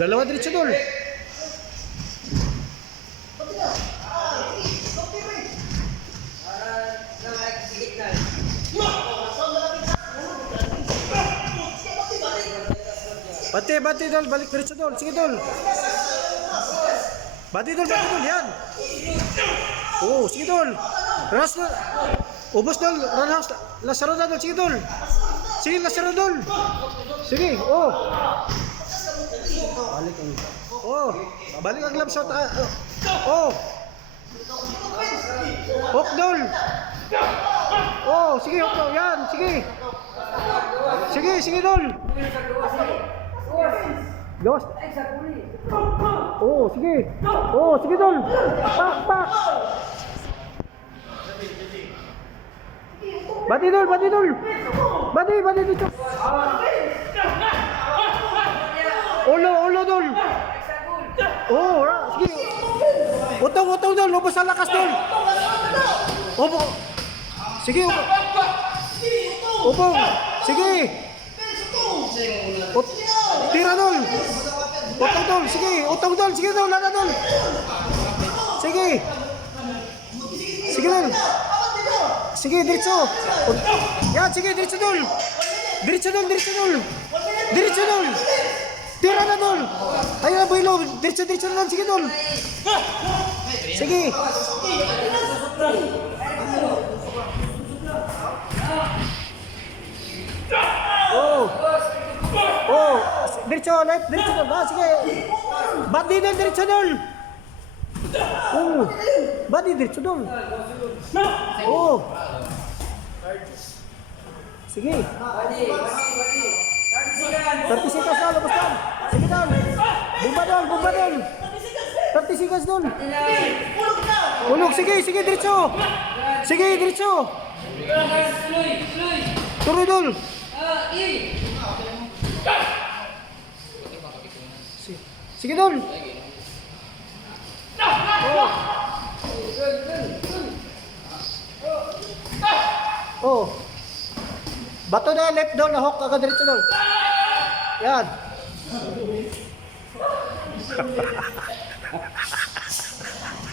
Dalawa diretso dol. Bati dol, balik diretso dol. Sige dol. Bati dol, yan. Oh, sige dol. Ras na. Ubos dol, Ranhouse. Lasaro na dol, sige dol. Sige, Lasaro dol. Sige, oh. Balik ang. Oh, balik ang gloves out. Oh. Hook dol. Oh, sige, hook dol. Yan, sige. Sige dol. Gawas. Oh, sige. Oh, sige dol. Pak. Bati dol. Bati dito. Ulo dol. Oh, sige. Utong dol, lubos ang lakas dol. Opo. Sige, opo. Opo. Sige. Tira dol. Utong dol, sige. Utong dol, sige dol, lana dol. Sige. Sige dol. Sige, diretso. Yan, sige, diretso dol. Diretso dol. Tira na dol. Ayun na buhilo. Diretso na dol. Sige dol. Sige. Oh. Diretso dol. Sige. Bati dol, diretso dol. Oh. Bati diretso dol. Oh. Sige. 30 seconds na, labas dol. Sige dol. Bumba dol. 30 seconds dol. Ulog, sige, diretso. Sige, diretso. Tuloy dol. Sige dol. Oh. Bato na left dol, na hook agad diretso dol. Yan.